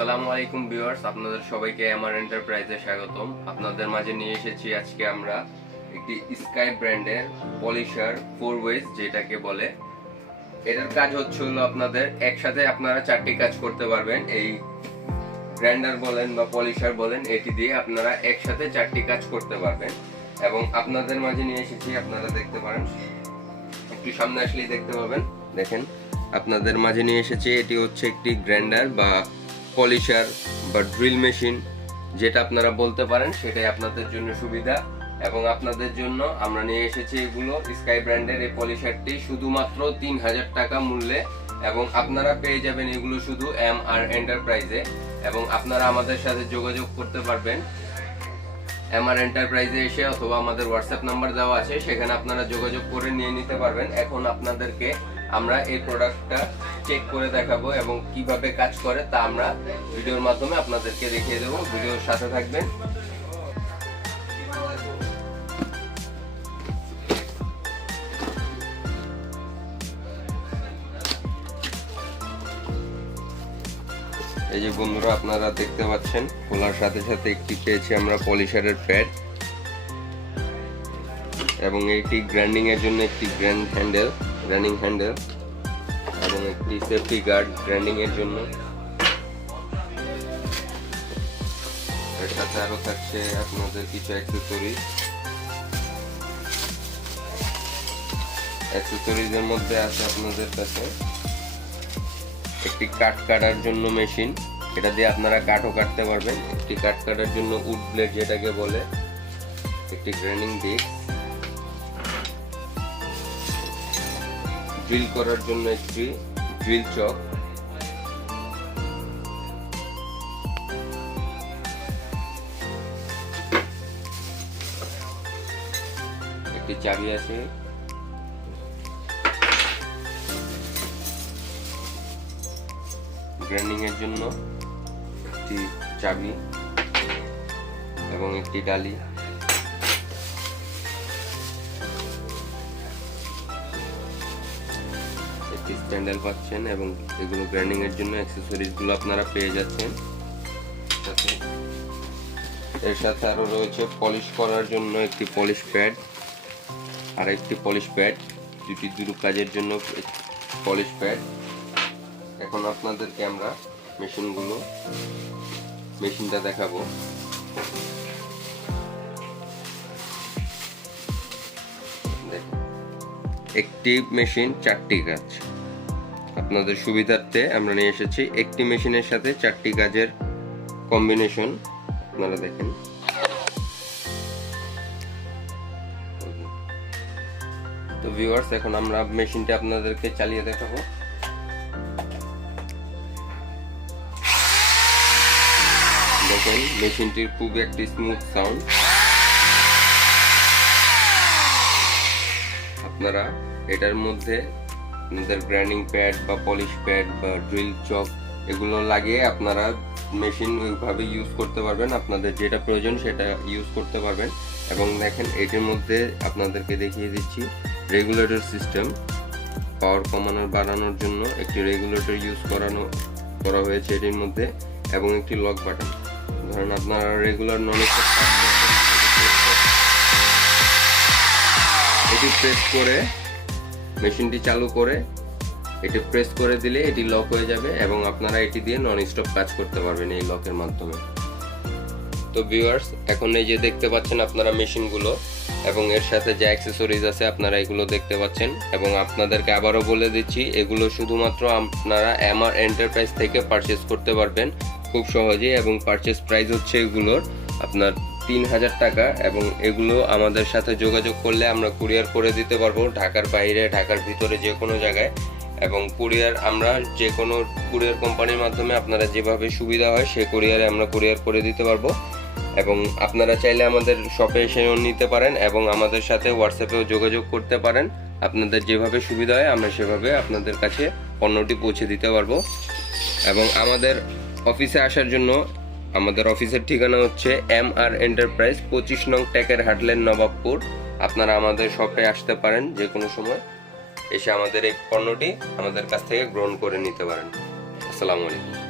আসসালামু আলাইকুম ভিউয়ার্স, আপনাদের সবাইকে আমার এন্টারপ্রাইজে স্বাগতম। আপনাদের মাঝে নিয়ে এসেছি আজকে আমরা একটি স্কাই ব্র্যান্ডের পলিশার 4 ওয়েজ, যেটাকে বলে। এটার কাজ হলো আপনাদের একসাথে আপনারা 4টি কাজ করতে পারবেন। এই গ্রাইন্ডার বলেন বা পলিশার বলেন, এটি দিয়ে আপনারা একসাথে 4টি কাজ করতে পারবেন। এবং আপনাদের মাঝে নিয়ে এসেছি, আপনারা দেখতে পারেন, একটু সামনে আসলেই দেখতে পাবেন। দেখেন, আপনাদের মাঝে নিয়ে এসেছি, এটি হচ্ছে একটি গ্রাইন্ডার বা পলিশার বা ড্রিল মেশিন, যেটা আপনারা বলতে পারেন, সেটাই আপনাদের জন্য সুবিধা। এবং আপনাদের জন্য আমরা নিয়ে এসেছি এগুলো স্কাই ব্র্যান্ডের এই পলিশারটি শুধুমাত্র 3000 টাকা মূল্যে। এবং আপনারা পেয়ে যাবেন এগুলো শুধু MR এন্টারপ্রাইজে। এবং আপনারা আমাদের সাথে যোগাযোগ করতে পারবেন MR এন্টারপ্রাইজে এসে, অথবা আমাদের হোয়াটসঅ্যাপ নাম্বার দেওয়া আছে, সেখানে আপনারা যোগাযোগ করে নিয়ে নিতে পারবেন। এখন আপনাদেরকে আমরা এই প্রোডাক্টটা চেক করে দেখাবো এবং কিভাবে কাজ করে তা আমরা ভিডিওর মাধ্যমে আপনাদেরকে দেখিয়ে দেবো। ভিডিওর সাথে থাকবেন। এই যে বন্ধুরা, আপনারা দেখতে পাচ্ছেন, খোলার সাথে সাথে একটি পেয়েছি আমরা পলিশারের প্যাড, এবং এটি গ্রাইন্ডিং এর জন্য একটি গ্রাইন্ডিং হ্যান্ডেল এবং একটি সেফটি গার্ড গ্রাইন্ডিং এর জন্য। এর সাথে আরো থাকছে আপনাদের কিছু অ্যাক্সেসরিজের মধ্যে আছে আপনাদের কাছে একটি কাঠ কাটার জন্য মেশিন, এটা দিয়ে আপনারা কাঠও কাটতে পারবেন। একটি কাঠ কাটার জন্য উড ব্লেড যেটাকে বলে, একটি গ্রাইন্ডিং ডিস্ক, ড্রিল করার জন্য একটি ড্রিল চক, একটি চাবি আছে, গ্রাইন্ডিং এর জন্য একটি চাবি এবং একটি ডালি, একটি স্ট্যান্ডেল পাচ্ছেন। এবং এগুলো গ্রাইন্ডিং এর জন্য অ্যাক্সেসরিজ গুলো আপনারা পেয়ে যাচ্ছেন। এর সাথে আরো রয়েছে পলিশ করার জন্য একটি পলিশ প্যাড আর একটি পলিশ প্যাড, দুটো কাজের জন্য পলিশ প্যাড। এখন আপনাদেরকে আমরা মেশিনটা দেখাবো। একটি মেশিন 4টি কাজ, আপনাদের সুবিধার্থে আমরা নিয়ে এসেছি একটি মেশিনের সাথে 4টি কাজের কম্বিনেশন। আপনারা দেখেন, তো ভিউয়ার্স, এখন আমরা মেশিনটা আপনাদেরকে চালিয়ে দেখাবো। দেখেন, মেশিনটির খুব একটি স্মুথ সাউন্ড। আপনারা এটার মধ্যে আপনাদের গ্রাইন্ডিং প্যাড বা পলিশ প্যাড বা ড্রিল চক এগুলো লাগিয়ে আপনারা মেশিন ওইভাবে ইউজ করতে পারবেন, আপনাদের যেটা প্রয়োজন সেটা ইউজ করতে পারবেন। এবং দেখেন, এটির মধ্যে আপনাদেরকে দেখিয়ে দিচ্ছি রেগুলেটর সিস্টেম, পাওয়ার কমানোর বাড়ানোর জন্য একটি রেগুলেটর ইউজ করা হয়েছে এটির মধ্যে, এবং একটি লক বাটন। ধরেন আপনারা রেগুলার নলেজ এটি প্রেস করে মেশিনটি চালু করে এটি প্রেস করে দিলে এটি লক হয়ে যাবে, এবং আপনারা এটি দিয়ে নন স্টপ কাজ করতে পারবেন এই লকের মাধ্যমে। তো ভিউয়ার্স, এখন এই যে দেখতে পাচ্ছেন আপনারা মেশিনগুলো এবং এর সাথে যে অ্যাক্সেসরিজ আছে আপনারা এগুলো দেখতে পাচ্ছেন। এবং আপনাদেরকে আবারও বলে দিচ্ছি, এগুলো শুধুমাত্র আপনারা MR এন্টারপ্রাইজ থেকে পারচেজ করতে পারবেন খুব সহজেই। এবং পারচেজ প্রাইস হচ্ছে এগুলোর আপনার 3000 টাকা। এবং এগুলো আমাদের সাথে যোগাযোগ করলে আমরা কুরিয়ার করে দিতে পারবো, ঢাকার বাইরে, ঢাকার ভিতরে, যে কোনো জায়গায়। এবং কুরিয়ার আমরা যে কোনো কুরিয়ার কোম্পানির মাধ্যমে আপনারা যেভাবে সুবিধা হয় সেই কুরিয়ারে আমরা কুরিয়ার করে দিতে পারবো। এবং আপনারা চাইলে আমাদের শপে এসে নিতে পারেন এবং আমাদের সাথে হোয়াটসঅ্যাপেও যোগাযোগ করতে পারেন। আপনাদের যেভাবে সুবিধা হয় আমরা সেভাবে আপনাদের কাছে পণ্যটি পৌঁছে দিতে পারবো। এবং আমাদের অফিসে আসার জন্য আমাদের অফিসের ঠিকানা হচ্ছে MR এন্টারপ্রাইজ, 25 নং টেকের হাটলেন, নবাবপুর। আপনারা আমাদের শপে আসতে পারেন যে কোনো সময়, এসে আমাদের এই পণ্যটি আমাদের কাছ থেকে গ্রহণ করে নিতে পারেন। আসসালামু আলাইকুম।